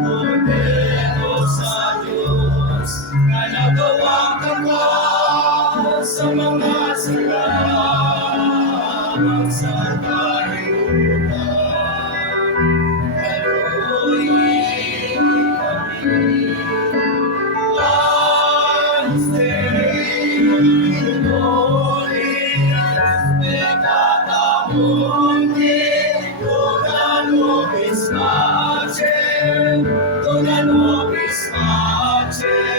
Kordero sa Diyos, na nagawa ka pa sa mga salamang sa kariutan. Kaluhin kami. Pace,